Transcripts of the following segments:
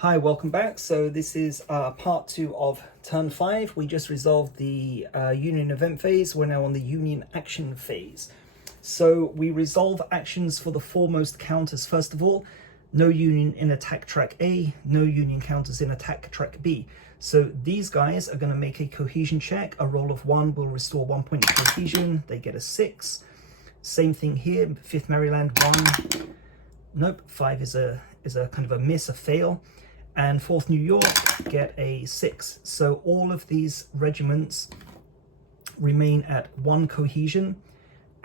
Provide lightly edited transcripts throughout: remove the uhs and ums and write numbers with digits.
Hi, welcome back. So this is part 2 of turn 5. We just resolved the union event phase. We're now on the union action phase. So we resolve actions for the foremost counters. First of all, no union in attack track A, no union counters in attack track B. So these guys are going to make a cohesion check. A roll of 1 will restore 1 point of cohesion. They get a 6. Same thing here, 5th Maryland 1. Nope, 5 is a kind of a miss, a fail. And 4th New York get a 6. So all of these regiments remain at 1 cohesion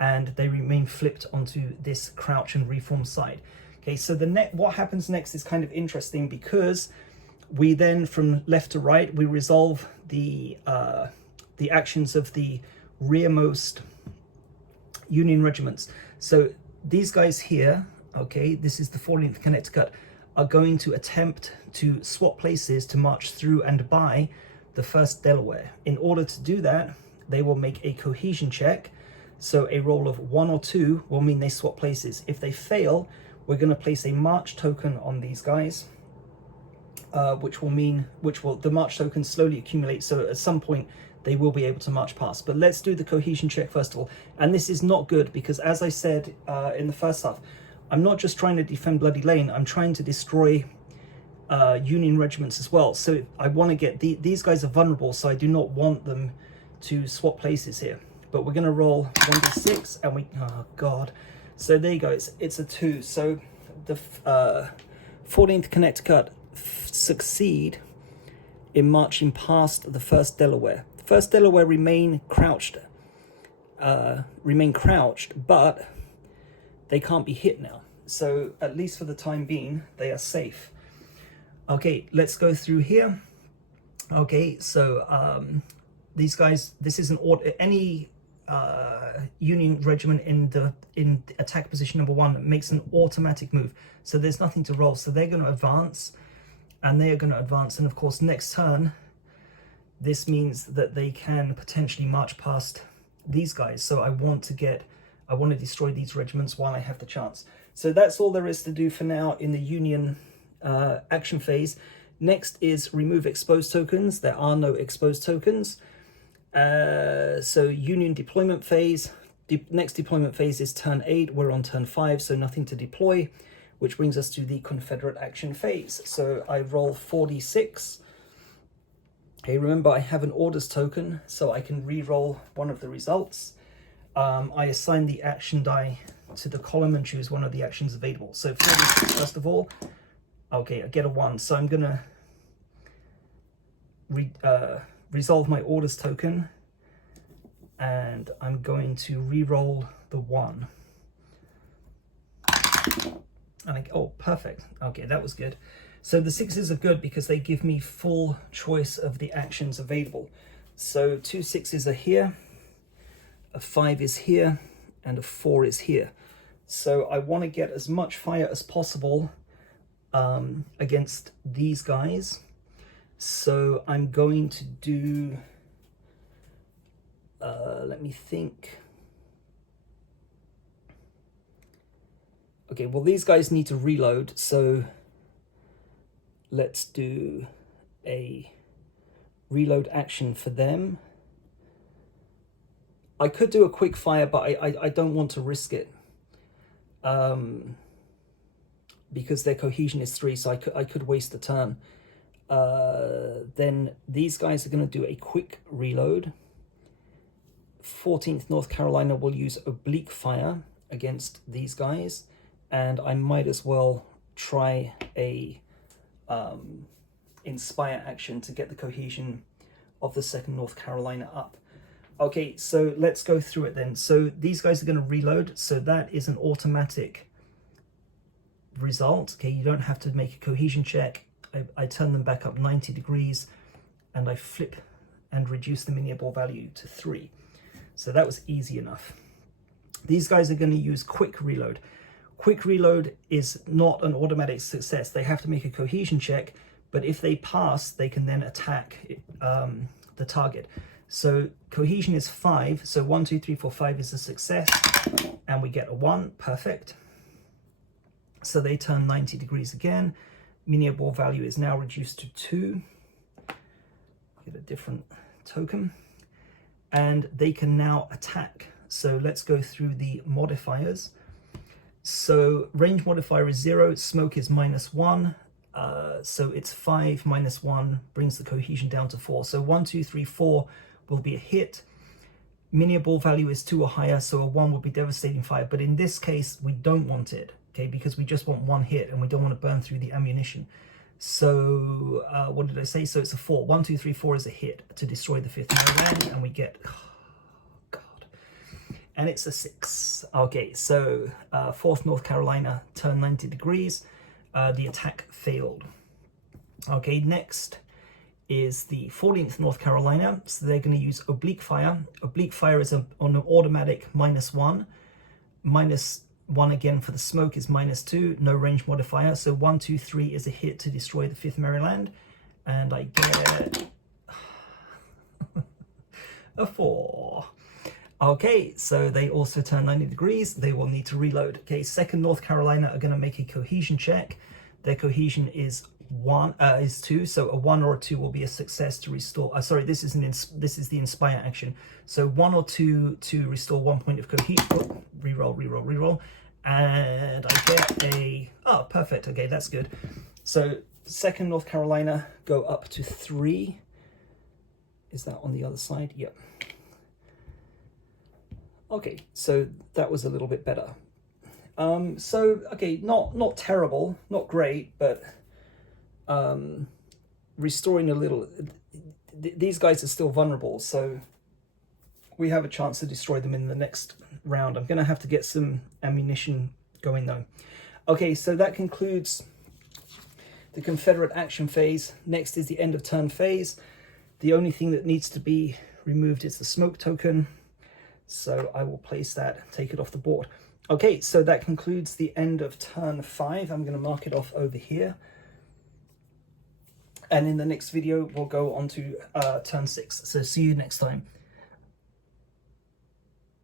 and they remain flipped onto this crouch and reform side. Okay, so what happens next is kind of interesting because we then, from left to right, we resolve the actions of the rearmost Union regiments. So these guys here, okay, this is the 14th Connecticut, are going to attempt to swap places to march through and by the 1st Delaware. In order to do that, they will make a cohesion check. So a roll of 1 or 2 will mean they swap places. If they fail, we're going to place a march token on these guys, which will the march tokens slowly accumulate. So at some point they will be able to march past. But let's do the cohesion check first of all. And this is not good because, as I said in the first half, I'm not just trying to defend Bloody Lane, I'm trying to destroy Union regiments as well. So I want to get these guys are vulnerable, so I do not want them to swap places here. But we're going to roll 1d6 and oh god. So there you go, it's a 2. So the 14th Connecticut succeed in marching past the 1st Delaware. The 1st Delaware remain crouched, but they can't be hit now. So at least for the time being, they are safe. Okay, let's go through here. Okay, so these guys, this is any Union regiment in attack position number 1 makes an automatic move. So there's nothing to roll. So they're going to advance, and they are going to advance. And of course, next turn, this means that they can potentially march past these guys. So I want to destroy these regiments while I have the chance. So that's all there is to do for now in the Union action phase. Next is remove exposed tokens. There are no exposed tokens. So Union deployment phase. Next deployment phase is turn 8. We're on turn 5, so nothing to deploy, which brings us to the Confederate action phase. So I roll 4d6. Okay, remember I have an orders token, so I can re-roll one of the results. I assign the action die to the column and choose one of the actions available. So first of all, okay, I get a 1. So I'm going to resolve my orders token, and I'm going to re-roll the 1. And oh, perfect. Okay, that was good. So the 6s are good because they give me full choice of the actions available. So 2 6s are here. A 5 is here, and a 4 is here. So I want to get as much fire as possible against these guys. So I'm going to do, let me think. Okay, well, these guys need to reload, so let's do a reload action for them. I could do a quick fire, but I don't want to risk it because their cohesion is 3, so I could waste the turn. Then these guys are going to do a quick reload. 14th North Carolina will use oblique fire against these guys, and I might as well try a inspire action to get the cohesion of the 2nd North Carolina up. Okay, so let's go through it then. So these guys are going to reload, so that is an automatic result. Okay, you don't have to make a cohesion check. I turn them back up 90 degrees, and I flip and reduce the minion ball value to 3. So that was easy enough. These guys are going to use quick reload. Quick reload is not an automatic success. They have to make a cohesion check, but if they pass, they can then attack the target. So cohesion is 5, so 1, 2, 3, 4, 5 is a success, and we get a 1, perfect. So they turn 90 degrees again. Minion ball value is now reduced to 2. Get a different token. And they can now attack. So let's go through the modifiers. So range modifier is 0, smoke is -1. So it's 5 minus 1 brings the cohesion down to 4. So 1, 2, 3, 4 will be a hit. Minion ball value is 2 or higher, so a 1 will be devastating fire. But in this case, we don't want it, okay, because we just want 1 hit and we don't want to burn through the ammunition. So what did I say? So it's a 4. 1, 2, 3, 4 is a hit to destroy the 5th Maryland, and we get, oh, God, and it's a 6. Okay, so 4th North Carolina turned 90 degrees. The attack failed. Okay, next is the 14th North Carolina. So they're going to use oblique fire. Oblique fire is on an automatic -1. -1 again for the smoke is -2. No range modifier. So 1, 2, 3 is a hit to destroy the 5th Maryland. And I get a 4. Okay, so they also turn 90 degrees. They will need to reload. Okay, 2nd North Carolina are going to make a cohesion check. Their cohesion is 2, so a 1 or a 2 will be a success to restore. Sorry, this is the inspire action. So 1 or 2 to restore 1 point of cohesion. Oh, reroll, and I get a perfect. Okay, that's good. So 2nd North Carolina go up to 3. Is that on the other side? Yep. Okay, so that was a little bit better. So okay, not terrible, not great, but restoring a little. These guys are still vulnerable, so we have a chance to destroy them in the next round. I'm gonna have to get some ammunition going though. Okay, so that concludes the Confederate action phase. Next is the end of turn phase. The only thing that needs to be removed is the smoke token. So I will place that, take it off the board. Okay, so that concludes the end of turn 5. I'm going to mark it off over here. And in the next video, we'll go on to turn 6. So see you next time.